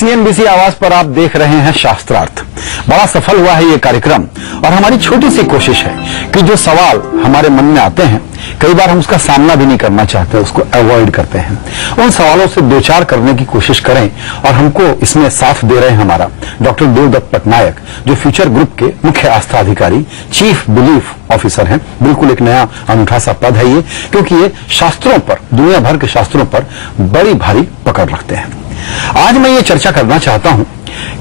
CNBC आवाज पर आप देख रहे हैं शास्त्रार्थ। बड़ा सफल हुआ है ये कार्यक्रम और हमारी छोटी सी कोशिश है कि जो सवाल हमारे मन में आते हैं कई बार हम उसका सामना भी नहीं करना चाहते, उसको अवॉइड करते हैं। उन सवालों से दो चार करने की कोशिश करें और हमको इसमें साथ दे रहे हैं हमारा डॉक्टर देवदत्त पटनायक, जो फ्यूचर ग्रुप के मुख्य आस्था अधिकारी, चीफ बिलीफ ऑफिसर हैं। बिल्कुल एक नया अनूठा सा पद है ये, क्योंकि ये शास्त्रों पर, दुनिया भर के शास्त्रों पर बड़ी भारी पकड़ रखते हैं। आज मैं ये चर्चा करना चाहता हूं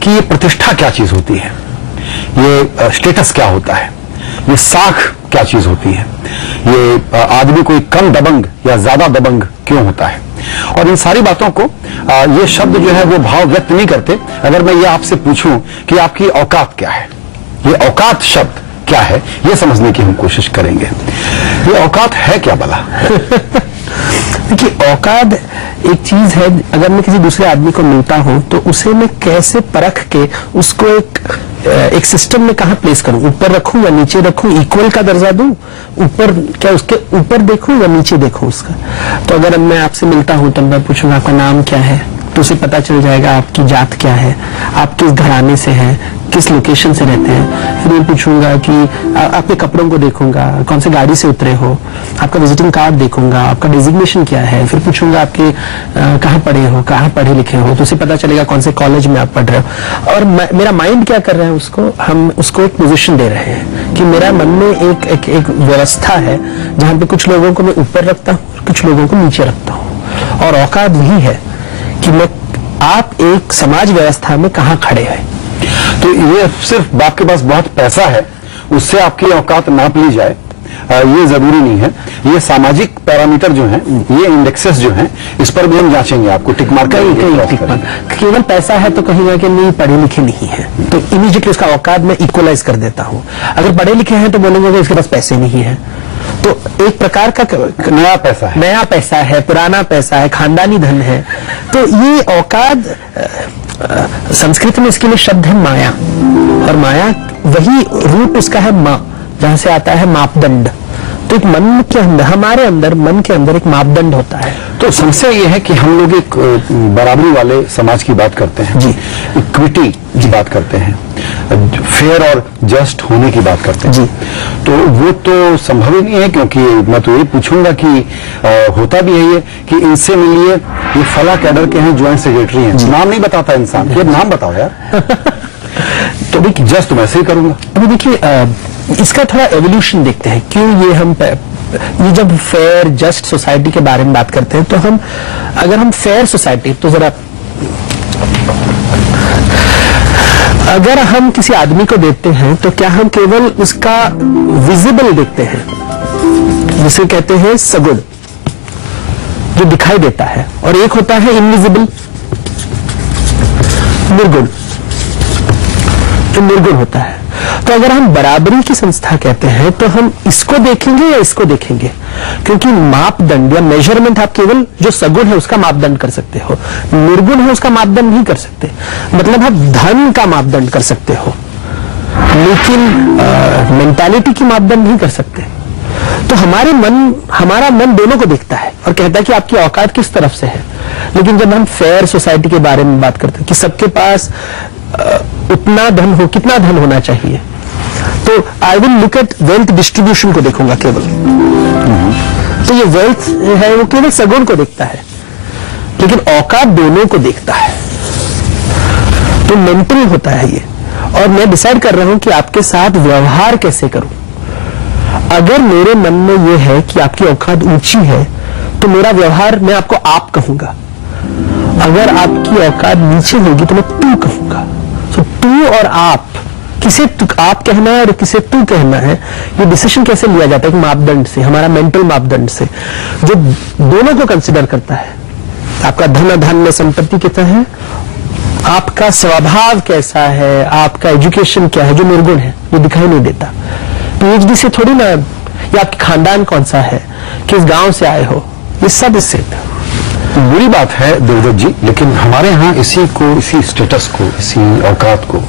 कि ये प्रतिष्ठा क्या चीज होती है, ये स्टेटस क्या होता है, ये साख क्या चीज होती है, ये आदमी कोई कम दबंग या ज्यादा दबंग क्यों होता है, और इन सारी बातों को ये शब्द जो है वो भाव व्यक्त नहीं करते। अगर मैं ये आपसे पूछूं कि आपकी औकात क्या है, ये औकात शब्द क्या है, ये समझने की हम कोशिश करेंगे। ये औकात है क्या भला? देखिए, औकात एक चीज है, अगर मैं किसी दूसरे आदमी को मिलता हूं तो उसे मैं कैसे परख के उसको एक सिस्टम में कहां प्लेस करूं, ऊपर रखूं या नीचे रखूं, इक्वल का दर्जा दूं, ऊपर क्या उसके ऊपर देखूं या नीचे देखूं उसका। तो अगर मैं आपसे मिलता हूं तो मैं पूछूंगा आपका नाम क्या है, तो उसे पता चल जाएगा आपकी जात क्या है, आप किस घराने से हैं, किस लोकेशन से रहते हैं। फिर मैं पूछूंगा कि आपके कपड़ों को देखूंगा, कौन से गाड़ी से उतरे हो, आपका विजिटिंग कार्ड देखूंगा, आपका डेजिग्नेशन क्या है। फिर पूछूंगा आपके कहाँ पढ़े हो, कहाँ पढ़े लिखे हो, तो उसे पता चलेगा कौन से कॉलेज में आप पढ़ रहे हो। और मेरा माइंड क्या कर रहा है, उसको हम उसको एक पोजीशन दे रहे हैं कि मेरा मन में एक व्यवस्था है जहां पे कुछ लोगों को मैं ऊपर रखता हूँ, कुछ लोगों को नीचे रखता हूँ। और औकात वही है कि आप एक समाज व्यवस्था में कहाँ खड़े हैं। तो ये सिर्फ आपके पास बहुत पैसा है उससे आपकी औकात नाप ली जाए, ये जरूरी नहीं है। ये सामाजिक पैरामीटर जो हैं, ये इंडेक्सेस जो हैं, इस पर भी हम जांचेंगे, आपको टिक मार्क केवल पैसा है तो कहेंगे कि नहीं पढ़े लिखे नहीं है, तो इमीडिएटली उसका औकात में इक्वलाइज कर देता हूँ। अगर पढ़े लिखे हैं तो बोलेंगे कि इसके पास पैसे नहीं है। तो एक प्रकार का नया पैसा है, पुराना पैसा है, खानदानी धन है। तो ये औकात, संस्कृत में इसके लिए शब्द है माया, और माया वही रूट उसका है माँ, जहां से आता है मापदंड। तो एक मन के अंदर, हमारे अंदर, मन के अंदर एक मापदंड होता है। तो संशय यह है कि हम लोग एक बराबरी वाले समाज की बात करते हैं जी, इक्विटी की बात करते हैं, फेयर और जस्ट होने की बात करते हैं जी। तो वो तो संभव ही नहीं है, क्योंकि मैं तो ये पूछूंगा कि होता भी है ये कि इनसे मिलिए, ये फला कैडर के हैं, ज्वाइंट सेक्रेटरी हैं, नाम नहीं बताता इंसान, ये नाम बताओ यार। तो भी जस्ट मैं ऐसे ही करूंगा। अभी देखिए, इसका थोड़ा एवोल्यूशन देखते हैं, क्यों ये जब फेयर जस्ट सोसाइटी के बारे में बात करते हैं, तो अगर हम फेयर सोसाइटी, तो जरा अगर हम किसी आदमी को देखते हैं तो क्या हम केवल उसका विजिबल देखते हैं, जिसे कहते हैं सगुण, जो दिखाई देता है, और एक होता है इनविजिबल, निर्गुण, जो निर्गुण होता है। तो अगर हम बराबरी की संस्था कहते हैं तो हम इसको देखेंगे या इसको देखेंगे, क्योंकि मापदंड या मेजरमेंट आप केवल जो सगुण है उसका मापदंड कर सकते हो, निर्गुण है उसका मापदंड नहीं कर सकते। मतलब आप धन का मापदंड कर सकते हो, लेकिन मेंटालिटी की मापदंड नहीं कर सकते। तो हमारा मन दोनों को देखता है और कहता है कि आपकी औकात किस तरफ से है। लेकिन जब हम फेयर सोसाइटी के बारे में बात करते हैं कि सबके पास उतना धन हो, कितना धन होना चाहिए, तो I will look at wealth distribution को देखूंगा केवल। तो ये वेल्थ है वो केवल सगुण को देखता है, लेकिन औकात दोनों को देखता है। तो मेंटल होता है ये, और मैं डिसाइड कर रहा हूं कि आपके साथ व्यवहार कैसे करूं। अगर मेरे मन में ये है कि आपकी औकात ऊंची है तो मेरा व्यवहार, मैं आपको आप कहूंगा। अगर आपकी औकात नीचे होगी तो मैं तू कहूंगा। तो तू और आप, किसे आप कहना है और किसे तू कहना है, ये डिसीजन कैसे लिया जाता है? एक मापदंड से, हमारा मेंटल मापदंड से, जो दोनों को कंसिडर करता है। आपका धन में संपत्ति कितना है, आपका स्वभाव कैसा है, आपका एजुकेशन क्या है, जो निर्गुण है, जो दिखाई नहीं देता। पीएचडी से थोड़ी ना, या आपकी खानदान कौन सा है, किस गांव से आए हो, ये सब इससे। बुरी बात है देवदत्त जी, लेकिन हमारे यहाँ इसी स्टेटस को, इसी औकात को,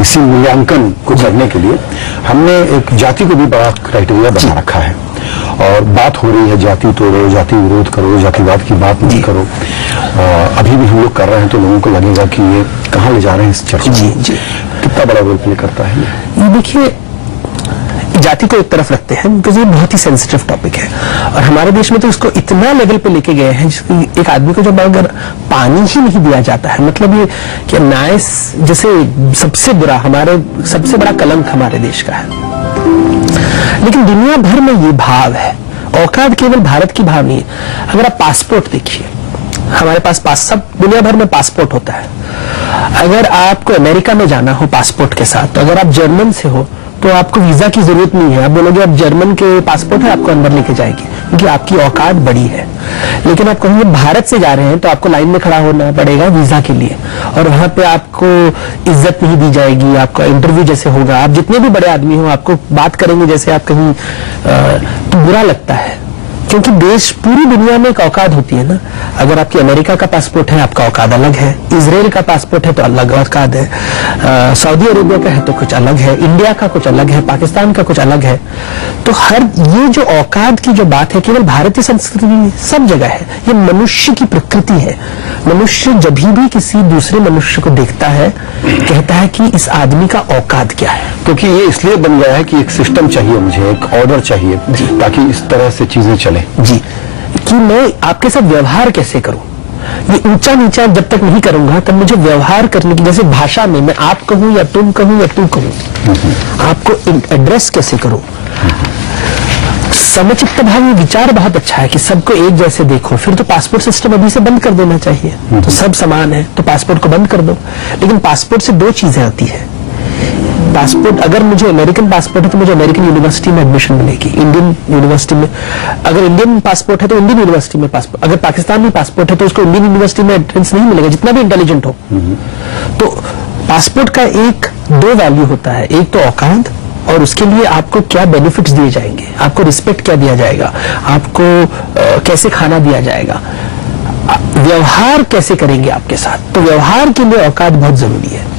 इसी मूल्यांकन को करने के लिए हमने एक जाति को भी बड़ा क्राइटेरिया बना रखा है। और बात हो रही है जाति तोड़ो, जाति विरोध करो, जातिवाद की बात नहीं करो। अभी भी हम लोग कर रहे हैं तो लोगों को लगेगा कि ये कहाँ ले जा रहे हैं इस चर्चा। जी जी, कितना बड़ा रोल प्ले करता है ये देखिए, जाति को एक तरफ रखते हैं क्योंकि ये बहुत ही सेंसिटिव टॉपिक है और हमारे देश में तो इसको इतना लेवल पे लेके गए हैं जिसकी एक आदमी को जब अगर पानी ही नहीं दिया जाता है, मतलब ये कि न्याय जैसे सबसे बुरा, हमारे सबसे बड़ा कलंक हमारे देश का है। लेकिन दुनिया भर में ये भाव है, औकात केवल भारत की भाव नहीं है। अगर आप पासपोर्ट देखिए, हमारे पास सब दुनिया भर में पासपोर्ट होता है। अगर आपको अमेरिका में जाना हो पासपोर्ट के साथ, तो अगर आप जर्मन से हो तो आपको वीजा की जरूरत नहीं है। आप बोलोगे आप जर्मन के पासपोर्ट है, आपको अंदर लेके जाएगी क्योंकि आपकी औकात बड़ी है। लेकिन आप कहेंगे भारत से जा रहे हैं तो आपको लाइन में खड़ा होना पड़ेगा वीजा के लिए, और वहां पे आपको इज्जत नहीं दी जाएगी। आपका इंटरव्यू जैसे होगा, आप जितने भी बड़े आदमी हो आपको बात करेंगे जैसे आप कहीं, तो बुरा लगता है क्योंकि देश, पूरी दुनिया में एक औकात होती है ना। अगर आपकी अमेरिका का पासपोर्ट है, आपका औकात अलग है। इजराइल का पासपोर्ट है तो अलग औकात है। सऊदी अरेबिया का है तो कुछ अलग है। इंडिया का कुछ अलग है। पाकिस्तान का कुछ अलग है। तो हर ये जो औकात की जो बात है, केवल भारतीय संस्कृति सब जगह है। ये मनुष्य की प्रकृति है। मनुष्य जब भी किसी दूसरे मनुष्य को देखता है, कहता है कि इस आदमी का औकात क्या है। क्योंकि ये इसलिए बन गया है कि एक सिस्टम चाहिए, मुझे एक ऑर्डर चाहिए ताकि इस तरह से चीजें चले जी, कि मैं आपके साथ व्यवहार कैसे करूं। ये ऊंचा नीचा जब तक नहीं करूंगा तब मुझे व्यवहार करने की, जैसे भाषा में मैं आप कहूं या तुम कहूं या तू कहूं, आपको एड्रेस कैसे करूं। समचित्त भाव, ये विचार बहुत अच्छा है कि सबको एक जैसे देखो। फिर तो पासपोर्ट सिस्टम अभी से बंद कर देना चाहिए। तो सब समान है तो पासपोर्ट को बंद कर दो। लेकिन पासपोर्ट से दो चीजें आती है। पासपोर्ट, अगर मुझे अमेरिकन पासपोर्ट है तो मुझे अमेरिकन यूनिवर्सिटी में एडमिशन मिलेगी, इंडियन यूनिवर्सिटी में। अगर इंडियन पासपोर्ट है तो इंडियन यूनिवर्सिटी में पासपोर्ट, अगर पाकिस्तानी पासपोर्ट है तो उसको इंडियन यूनिवर्सिटी में एंट्रेंस नहीं मिलेगा, जितना भी इंटेलिजेंट हो। तो पासपोर्ट का एक दो वैल्यू होता है, एक तो औकात, और उसके लिए आपको क्या बेनिफिट्स दिए जाएंगे, आपको रिस्पेक्ट क्या दिया जाएगा, आपको कैसे खाना दिया जाएगा, व्यवहार कैसे करेंगे आपके साथ। तो व्यवहार के लिए औकात बहुत जरूरी है।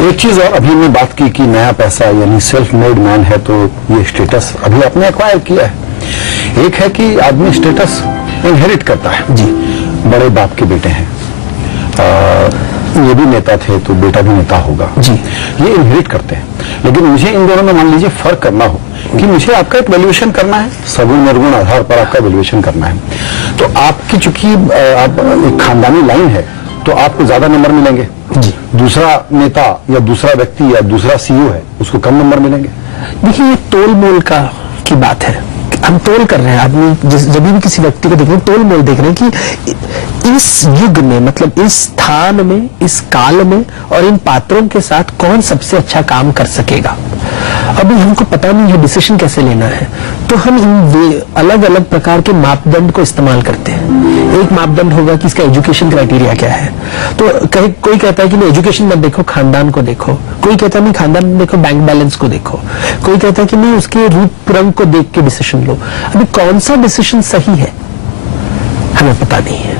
एक चीज और अभी हमने बात की कि नया पैसा यानी सेल्फ मेड मैन है, तो ये स्टेटस अभी आपने एक्वायर किया है। एक है कि आदमी स्टेटस इनहेरिट करता है। जी, बड़े बाप के बेटे हैं, ये भी नेता थे तो बेटा भी नेता होगा जी, ये इनहेरिट करते हैं। लेकिन मुझे इन दोनों में मान लीजिए फर्क करना हो कि मुझे आपका एक वैल्यूएशन करना है, सगुण निर्गुण आधार पर आपका वैल्यूएशन करना है, तो आपकी चूंकि आप एक खानदानी लाइन है तो आपको ज्यादा नंबर मिलेंगे। दूसरा नेता या दूसरा व्यक्ति या दूसरा सीईओ है उसको कम नंबर मिलेंगे। देखिए, ये तोल मोल की बात है। हम तोल कर रहे हैं, आदमी जब भी किसी व्यक्ति को देख रहे हैं तोल मोल देख रहे हैं कि इस युग में, मतलब इस स्थान में, इस काल में और इन पात्रों के साथ कौन सबसे अच्छा काम कर सकेगा। अभी हमको पता नहीं है डिसीजन कैसे लेना है, तो हम इन अलग अलग प्रकार के मापदंड को इस्तेमाल करते हैं। एक मापदंड होगा कि इसका एजुकेशन क्राइटेरिया क्या है, तो कोई कहता है कि नहीं एजुकेशन मत देखो, खानदान को देखो। कोई कहता है नहीं खानदान में देखो, बैंक बैलेंस को देखो। कोई कहता है कि नहीं उसके रूप रंग को देख के डिसीजन लो। अभी कौन सा डिसीजन सही है हमें पता नहीं है।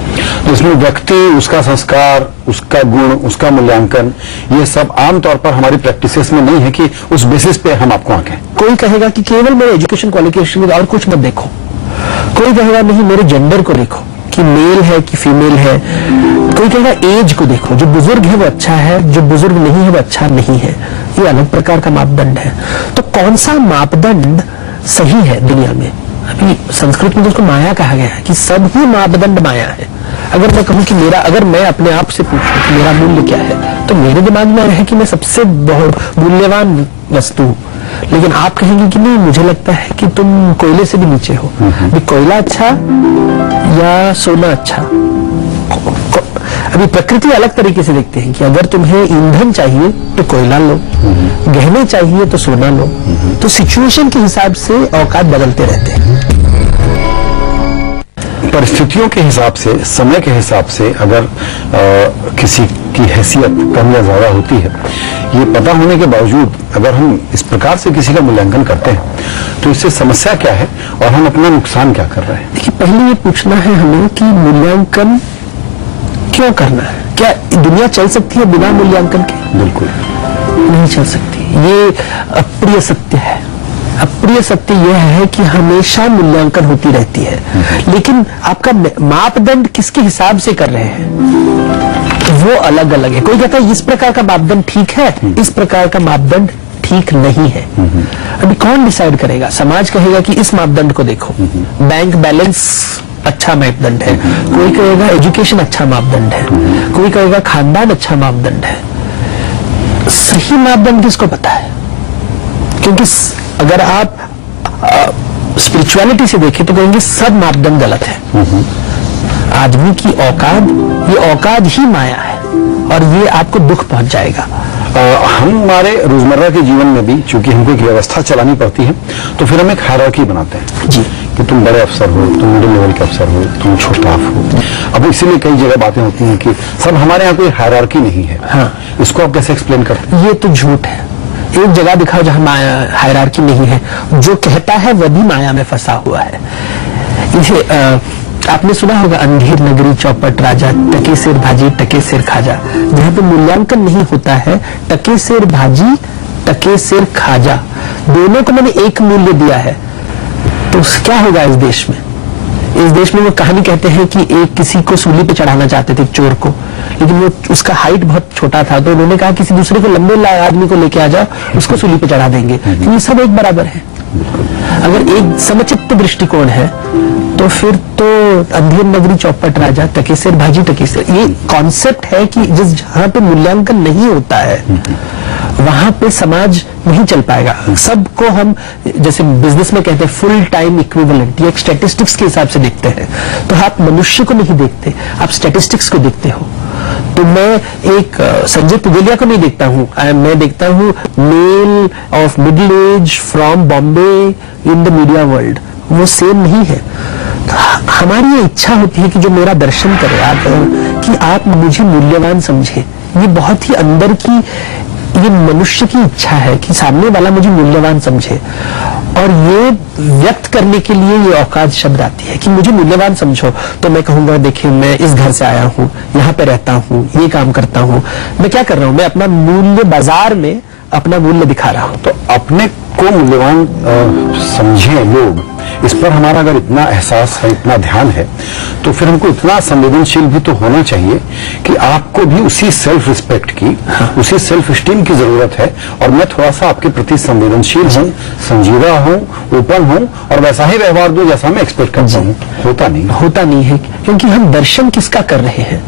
तो इसमें व्यक्ति, उसका संस्कार, उसका गुण, उसका मूल्यांकन, ये सब आमतौर पर हमारी प्रैक्टिसेस में नहीं है कि उस बेसिस पे हम आपको आंकें। कोई कहेगा कि केवल मेरे एजुकेशन क्वालिफिकेशन और कुछ मत देखो। कोई कहेगा नहीं मेरे जेंडर को देखो कि मेल है कि फीमेल है। कोई कहेगा एज को देखो, जो बुजुर्ग है वो अच्छा है, जो बुजुर्ग नहीं है वो अच्छा नहीं है। ये अलग प्रकार का मापदंड है। तो कौन सा मापदंड सही है दुनिया में? अभी संस्कृत में उसको माया कहा गया है कि सब ही मापदंड माया है। अगर मैं कहूं कि अगर मैं अपने आप से पूछूं कि मेरा मूल्य क्या है, तो मेरे दिमाग में है कि मैं सबसे मूल्यवान वस्तु हूं। लेकिन आप कहेंगे कि नहीं, मुझे लगता है कि तुम कोयले से भी नीचे हो। कोयला अच्छा या सोना अच्छा? अभी प्रकृति अलग तरीके से देखते हैं कि अगर तुम्हें ईंधन चाहिए तो कोयला लो, गहने चाहिए तो सोना लो। तो सिचुएशन के हिसाब से औकात बदलते रहते हैं। परिस्थितियों के हिसाब से, समय के हिसाब से अगर किसी की हैसियत कम या ज्यादा होती है, ये पता होने के बावजूद अगर हम इस प्रकार से किसी का मूल्यांकन करते हैं तो इससे समस्या क्या है और हम अपना नुकसान क्या कर रहे हैं? देखिए, पहले ये पूछना है हमें कि मूल्यांकन क्यों करना है। क्या दुनिया चल सकती है बिना मूल्यांकन के? बिल्कुल नहीं चल सकती। ये अप्रिय सत्य है। अप्रिय सत्य यह है कि हमेशा मूल्यांकन होती रहती है, लेकिन आपका मापदंड किसके हिसाब से कर रहे हैं वो अलग अलग है। कोई कहता है इस प्रकार का मापदंड ठीक है, इस प्रकार का मापदंड ठीक नहीं है। अभी कौन डिसाइड करेगा? समाज कहेगा कि इस मापदंड को देखो, बैंक बैलेंस अच्छा मापदंड है, कोई कहेगा एजुकेशन अच्छा मापदंड है, कोई कहेगा खानदान अच्छा मापदंड है। सही मापदंड किसको पता है? क्योंकि अगर आप स्पिरिचुअलिटी से देखें तो कहेंगे सब मापदंड गलत है। आदमी की औकात, ये औकात ही माया है और ये आपको दुख पहुंच जाएगा। हमारे रोजमर्रा के जीवन में भी चूंकि हमको एक व्यवस्था चलानी पड़ती है, तो फिर हम एक हायरार्की बनाते हैं जी कि तुम बड़े अफसर हो, तुम मिडिल लेवल के अफसर हो, तुम छोटा हो। अब इसीलिए कई जगह बातें होती हैं कि सब हमारे यहाँ कोई हायरार्की नहीं है। हाँ। इसको आप कैसे एक्सप्लेन करते हैं? ये तो झूठ है। एक जगह दिखाओ जहां हायरार्की नहीं है। जो कहता है वह भी माया में फंसा हुआ है। इसे आपने सुना होगा, अंधेर नगरी चौपट राजा, टके सिर भाजी टके सिर खाजा। जहां पे मूल्यांकन नहीं होता है, टके सिर भाजी टके सिर खाजा, दोनों को मैंने एक मूल्य दिया है, तो क्या होगा इस देश में? इस देश में वो कहानी कहते हैं कि एक किसी को सूली पे चढ़ाना चाहते थे, एक चोर को, लेकिन वो उसका हाइट बहुत छोटा था, तो उन्होंने कहा किसी दूसरे को लंबे आदमी को लेके आ जाओ, उसको सूली पे चढ़ा देंगे, क्योंकि सब एक बराबर है। अगर एक समुचित दृष्टिकोण है तो फिर तो अंधेर नगरी चौपट राजा, टके सिर भाजी टके सिर, ये कॉन्सेप्ट है कि जिस जहां पे मूल्यांकन नहीं होता है वहां पे समाज नहीं चल पाएगा। सबको हम जैसे बिजनेस में कहते हैं फुल टाइम इक्विवेलेंट, ये एक स्टैटिस्टिक्स के हिसाब से देखते हैं। तो आप मनुष्य को नहीं देखते, आप स्टैटिस्टिक्स को देखते हो। तो मैं एक संजय पुगलिया को नहीं देखता हूं, मैं देखता हूं male of middle age from Bombay in the media world, वो सेम नहीं है। हमारी ये इच्छा होती है कि जो मेरा दर्शन करे कि आप मुझे मूल्यवान समझे। ये बहुत ही अंदर की, ये मनुष्य की इच्छा है कि सामने वाला मुझे मूल्यवान समझे, और ये व्यक्त करने के लिए ये औकात शब्द आती है कि मुझे मूल्यवान समझो। तो मैं कहूंगा देखिए मैं इस घर से आया हूं, यहाँ पे रहता हूं, ये काम करता हूं, मैं क्या कर रहा हूं, मैं अपना मूल्य बाजार में अपना मूल्य दिखा रहा हूं। तो अपने को मूल्यवान समझे लोग, इस पर हमारा अगर इतना एहसास है, इतना ध्यान है, तो फिर हमको इतना संवेदनशील भी तो होना चाहिए कि आपको भी उसी सेल्फ रिस्पेक्ट की, उसी सेल्फ स्टीम की जरूरत है। और मैं थोड़ा सा आपके प्रति संवेदनशील हूँ, संजीदा हूँ, ओपन हूँ, और वैसा ही व्यवहार दो जैसा मैं एक्सपेक्ट करता हूँ। होता नहीं है, क्योंकि हम दर्शन किसका कर रहे हैं?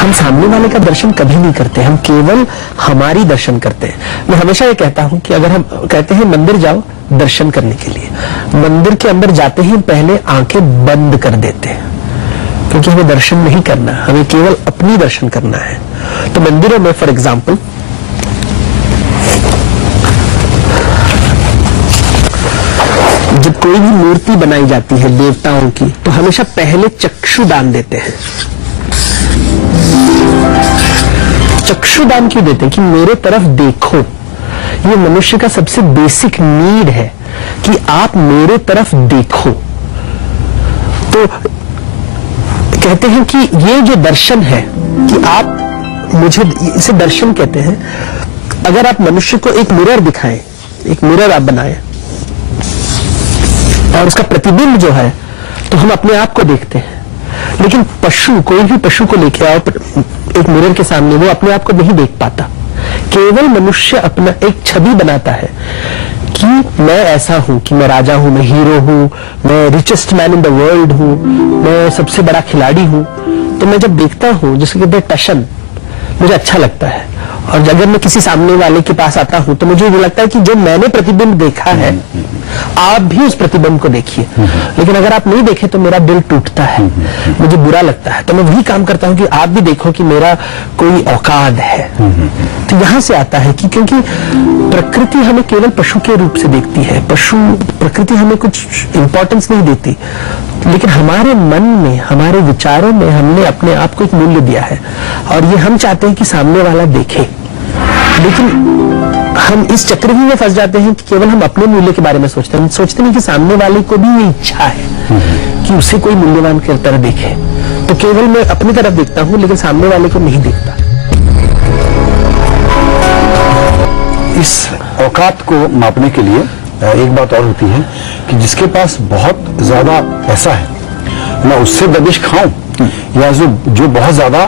हम सामने वाले का दर्शन कभी नहीं करते, हम केवल हमारी दर्शन करते हैं। मैं हमेशा ये कहता हूं कि अगर हम कहते हैं मंदिर जाओ दर्शन करने के लिए, मंदिर के अंदर जाते ही पहले आंखें बंद कर देते हैं, क्योंकि हमें दर्शन नहीं करना, हमें केवल अपनी दर्शन करना है। तो मंदिरों में फॉर एग्जाम्पल जब कोई भी मूर्ति बनाई जाती है देवताओं की, तो हमेशा पहले चक्षुदान देते हैं। चक्षुदान क्यों देते हैं? कि मेरे तरफ देखो। ये मनुष्य का सबसे बेसिक नीड है कि आप मेरे तरफ देखो। तो कहते हैं कि ये जो दर्शन है कि आप मुझे, इसे दर्शन कहते हैं। अगर आप मनुष्य को एक मिरर दिखाएं, एक मिरर आप बनाएं और उसका प्रतिबिंब जो है, तो हम अपने आप को देखते हैं। लेकिन पशु, कोई भी पशु को लेके आओ एक मिरर के सामने, वो अपने आप को नहीं देख पाता। केवल मनुष्य अपना एक छवि बनाता है कि मैं ऐसा हूं, कि मैं राजा हूं, मैं हीरो हूं, मैं richest man in the world हूं, मैं सबसे बड़ा खिलाड़ी हूं। तो मैं जब देखता हूं, जिसे कहते हैं टशन, मुझे अच्छा लगता है। और अगर मैं किसी सामने वाले के पास आता हूं तो मुझे ये लगता है कि जो मैंने प्रतिबिंब देखा है, आप भी उस प्रतिबिंब को देखिए। लेकिन अगर आप नहीं देखें तो मेरा दिल टूटता है, मुझे बुरा लगता है। तो मैं वही काम करता हूं कि आप भी देखो कि मेरा कोई औकात है। तो यहां से आता है कि क्योंकि प्रकृति हमें केवल पशु के रूप से देखती है, प्रकृति हमें कुछ इंपॉर्टेंस नहीं देती, लेकिन हमारे मन में, हमारे विचारों में हमने अपने आप को एक मूल्य दिया है, और ये हम चाहते हैं कि सामने वाला देखे। लेकिन हम इस चक्रव्यूह में फंस जाते हैं कि केवल हम अपने मूल्य के बारे में सोचते हैं, सोचते नहीं कि सामने वाले को भी ये इच्छा है कि उसे कोई मूल्यवान की तरह देखे। तो केवल मैं अपनी तरफ देखता हूं, लेकिन सामने वाले को नहीं देखता। इस औकात को मापने के लिए एक बात और होती है कि जिसके पास बहुत ज्यादा पैसा है, मैं उससे दबिश खाऊं या जो बहुत ज्यादा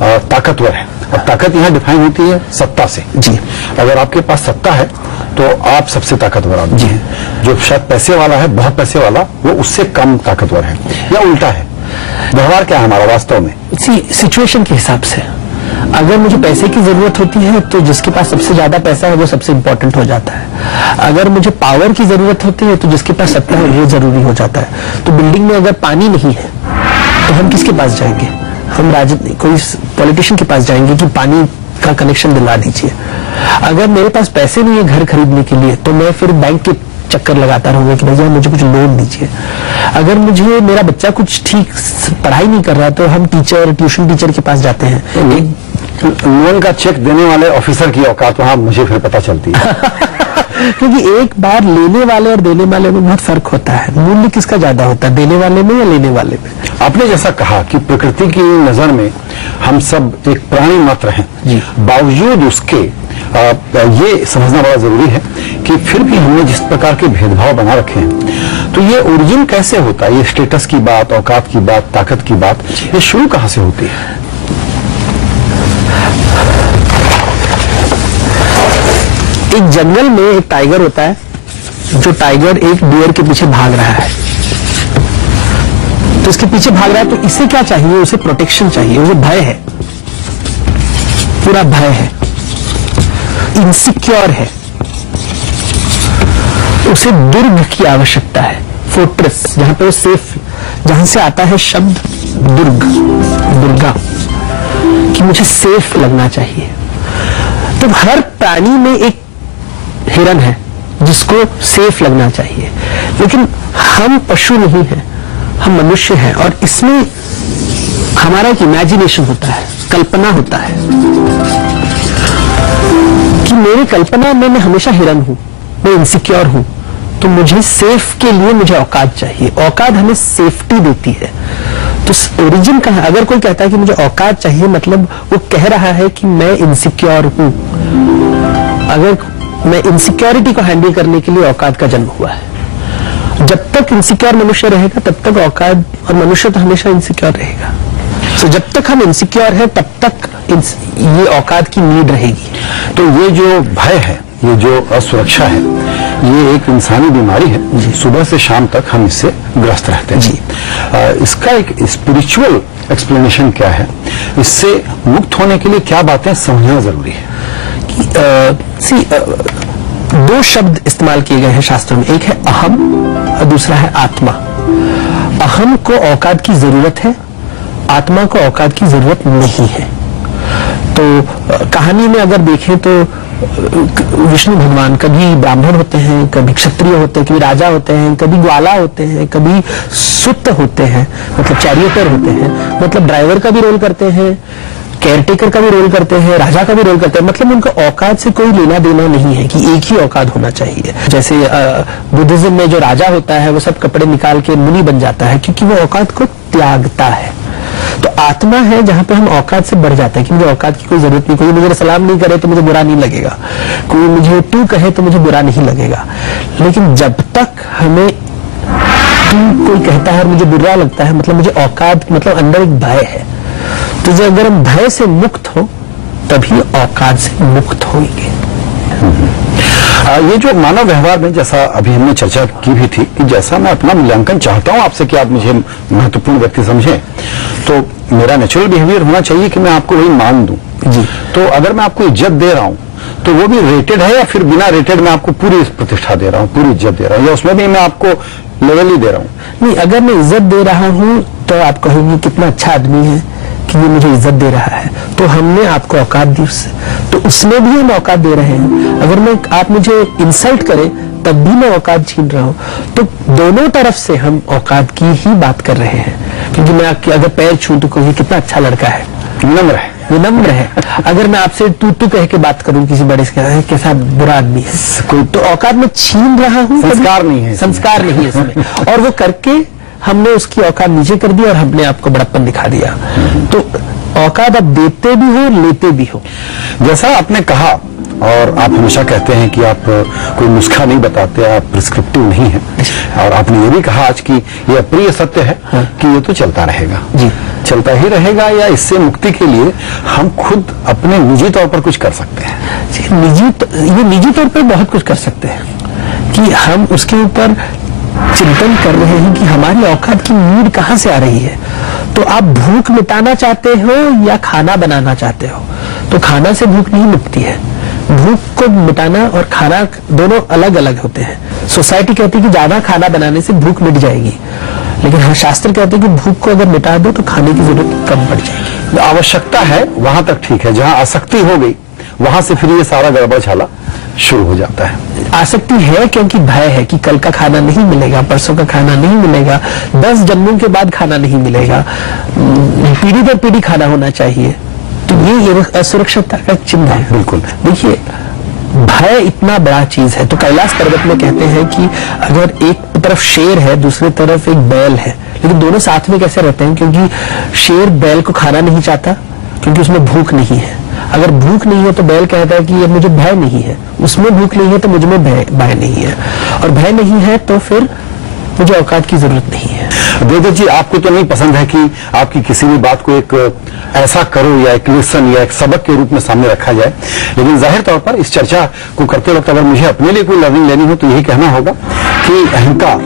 ताकतवर है। और ताकत यहाँ डिफाइन होती है सत्ता से। जी। अगर आपके पास सत्ता है तो आप सबसे ताकतवर आदमी हैं। जो शायद पैसे वाला है, बहुत पैसे वाला, वो उससे कम ताकतवर है, या उल्टा है। व्यवहार क्या है हमारा वास्तव में? सिचुएशन के हिसाब से अगर मुझे पैसे की जरूरत होती है तो जिसके पास सबसे ज्यादा पैसा है वो सबसे इंपॉर्टेंट हो जाता है। अगर मुझे पावर की जरूरत होती है तो जिसके पास सत्ता है वो जरूरी हो जाता है। तो बिल्डिंग में अगर पानी नहीं है तो हम किसके पास जाएंगे? हम कोई पॉलिटिशियन के पास जाएंगे कि पानी का कनेक्शन दिला दीजिए। अगर मेरे पास पैसे नहीं है घर खरीदने के लिए तो मैं फिर बैंक के चक्कर लगाता रहूंगा कि भैया मुझे कुछ लोन दीजिए। अगर मुझे मेरा बच्चा कुछ ठीक पढ़ाई नहीं कर रहा तो हम ट्यूशन टीचर के पास जाते हैं। लोन का चेक देने वाले ऑफिसर की औकात वहां मुझे फिर पता चलती है। क्योंकि एक बार लेने वाले और देने वाले में बहुत फर्क होता है। मूल्य किसका ज्यादा होता है, देने वाले में या लेने वाले में? आपने जैसा कहा कि प्रकृति की नजर में हम सब एक प्राणी मात्र हैं, बावजूद उसके ये समझना बड़ा जरूरी है कि फिर भी हमने जिस प्रकार के भेदभाव बना रखे हैं, तो ये ओरिजिन कैसे होता है? ये स्टेटस की बात, औकात की बात, ताकत की बात, ये शुरू कहां से होती है? एक जंगल में एक टाइगर होता है, जो टाइगर एक डियर के पीछे भाग रहा है। तो इसके पीछे भाग रहा है तो इसे क्या चाहिए? उसे प्रोटेक्शन चाहिए, उसे भय है, पूरा भय है, इनसिक्योर है। उसे दुर्ग की आवश्यकता है, फोर्ट्रेस, जहां पे वो सेफ, जहां से आता है शब्द दुर्ग, दुर्गा, कि मुझे सेफ लगना चाहिए। तो हर प्राणी में एक हिरन है जिसको सेफ लगना चाहिए, लेकिन हम पशु नहीं हैं, हम मनुष्य हैं। और इसमें हमारा एक इमेजिनेशन होता है, कल्पना होता है कि मेरी कल्पना में मैं हमेशा हिरन हूं, मैं इनसिक्योर हूं, तो मुझे सेफ के लिए मुझे औकात चाहिए। औकात हमें सेफ्टी देती है। तो ओरिजिन का है, अगर कोई कहता है कि मुझे औकात चाहिए, मतलब वो कह रहा है कि मैं इनसिक्योर हूं। अगर मैं इनसिक्योरिटी को हैंडल करने के लिए औकात का जन्म हुआ है। जब तक इनसिक्योर मनुष्य रहेगा तब तक औकात, और मनुष्य तो हमेशा इनसिक्योर रहेगा। तो जब तक हम इनसिक्योर हैं तब तक ये औकात की नीड रहेगी। तो ये जो भय है, ये जो असुरक्षा है, ये एक इंसानी बीमारी है। सुबह से शाम तक हम इससे ग्रस्त रहते हैं। जी। इसका एक स्पिरिचुअल एक्सप्लेनेशन क्या है? इससे मुक्त होने के लिए क्या बातें समझना जरूरी है? दो शब्द इस्तेमाल किए गए हैं शास्त्रों में, एक है अहम और दूसरा है आत्मा। अहम को औकात की जरूरत है, आत्मा को औकात की जरूरत नहीं है। तो कहानी में अगर देखें तो विष्णु भगवान कभी ब्राह्मण होते हैं, कभी क्षत्रिय होते हैं, कभी राजा होते हैं, कभी ग्वाला होते हैं, कभी सुत होते हैं, मतलब चैरियटर होते हैं, मतलब ड्राइवर का भी रोल करते हैं, केयरटेकर का भी रोल करते हैं, राजा का भी रोल करते हैं। मतलब उनको औकात से कोई लेना देना नहीं है कि एक ही औकात होना चाहिए। जैसे बुद्धिज्म में जो राजा होता है वो सब कपड़े निकाल के मुनि बन जाता है, क्योंकि वो औकात को त्यागता है। तो आत्मा है जहां पे हम औकात से बढ़ जाते हैं कि मुझे औकात की कोई जरूरत नहीं, कोई मुझे सलाम नहीं करे तो मुझे बुरा नहीं लगेगा, कोई मुझे तू कहे तो मुझे बुरा नहीं लगेगा। लेकिन जब तक हमें तू कोई कहता है और मुझे बुरा लगता है, मतलब मुझे औकात, मतलब अंदर एक भय है। तो जब अगर हम भय से मुक्त हो तभी औकात से मुक्त होंगे। ये जो मानव व्यवहार में, जैसा अभी हमने चर्चा की भी थी, कि जैसा मैं अपना मूल्यांकन चाहता हूं आपसे कि आप मुझे महत्वपूर्ण व्यक्ति समझें, तो मेरा नेचुरल बिहेवियर होना चाहिए कि मैं आपको वही मान दूं। जी। तो अगर मैं आपको इज्जत दे रहा हूं तो वो भी रेटेड है, या फिर बिना रेटेड मैं आपको पूरी प्रतिष्ठा दे रहा हूं, पूरी इज्जत दे रहा हूं, या उसमें भी मैं आपको लेवल ही दे रहा हूं? नहीं, अगर मैं इज्जत दे रहा हूं तो आप कहेंगे कितना अच्छा आदमी है कि ये मुझे इज्जत दे रहा है, तो हमने आपको औकात दी उससे, तो उसमें भी हम औकात दे रहे हैं। अगर मैं आप मुझे इंसल्ट करें तब भी मैं औकात छीन रहा हूं। तो दोनों तरफ से हम औकात की ही बात कर रहे हैं। क्योंकि मैं आपके अगर पैर छू तो कोई कितना अच्छा लड़का है, विनम्र है, विनम्र है। अगर मैं आपसे तू कह के बात करूं किसी बड़े से, कैसा बुरा आदमी है, कोई तो औकात में छीन रहा हूं। संस्कार नहीं है, संस्कार नहीं है इसमें। और वो करके हमने उसकी औकात नीचे कर दी और हमने आपको बड़प्पन दिखा दिया। तो औकात आप देते भी हो, लेते भी हो। जैसा आपने कहा और आप हमेशा कहते हैं कि आप कोई नुस्खा नहीं बताते, आप प्रिस्क्रिप्टिव नहीं है। और आपने ये भी कहा आज कि ये अप्रिय सत्य है कि ये तो चलता रहेगा। जी, चलता ही रहेगा, या इससे मुक्ति के लिए हम खुद अपने निजी तौर पर कुछ कर सकते हैं? ये निजी तौर पर बहुत कुछ कर सकते हैं कि हम उसके ऊपर चिंतन कर रहे हैं कि हमारी औकात की नीड कहां से आ रही है। तो आप भूख मिटाना चाहते हो या खाना बनाना चाहते हो? तो खाना से भूख नहीं मिटती है। भूख को मिटाना और खाना दोनों अलग अलग होते हैं। सोसाइटी कहती है कि ज्यादा खाना बनाने से भूख मिट जाएगी, लेकिन हाँ, शास्त्र कहते हैं कि भूख को अगर मिटा दो तो खाने की जरूरत कम पड़ जाएगी। आवश्यकता है वहां तक ठीक है, जहां आसक्ति हो गई वहां से फिर ये सारा गड़बड़ झाला शुरू हो जाता है। आसक्ति है क्योंकि भय है कि कल का खाना नहीं मिलेगा, परसों का खाना नहीं मिलेगा, 10 जन्मों के बाद खाना नहीं मिलेगा, पीढ़ी दर पीढ़ी खाना होना चाहिए। तो ये असुरक्षितता का चिन्ह है। बिल्कुल। देखिए, भय इतना बड़ा चीज है। तो कैलाश पर्वत में कहते हैं कि अगर एक तरफ शेर है, दूसरी तरफ एक बैल है, लेकिन दोनों साथ में कैसे रहते हैं? क्योंकि शेर बैल को खाना नहीं चाहता, क्योंकि उसमें भूख नहीं है। अगर भूख नहीं है तो बैल कहता है कि ये मुझे भय नहीं है, उसमें भूख नहीं है तो मुझ में भय नहीं है, और भय नहीं है तो फिर मुझे औकात की जरूरत नहीं है। देवदत्त जी, आपको तो नहीं पसंद है कि आपकी किसी भी बात को एक ऐसा करो या एक लेसन या एक सबक के रूप में सामने रखा जाए, लेकिन जाहिर तौर पर इस चर्चा को करते वक्त अगर मुझे अपने लिए कोई लर्निंग लेनी हो तो यही कहना होगा कि अहंकार,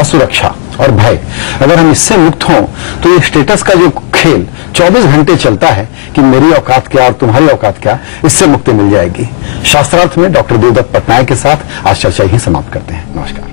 असुरक्षा और भय, अगर हम इससे मुक्त हों तो ये स्टेटस का जो खेल 24 घंटे चलता है कि मेरी औकात क्या और तुम्हारी औकात क्या, इससे मुक्ति मिल जाएगी। शास्त्रार्थ में डॉक्टर देवदत्त पटनायक के साथ आज चर्चा ही समाप्त करते हैं। नमस्कार।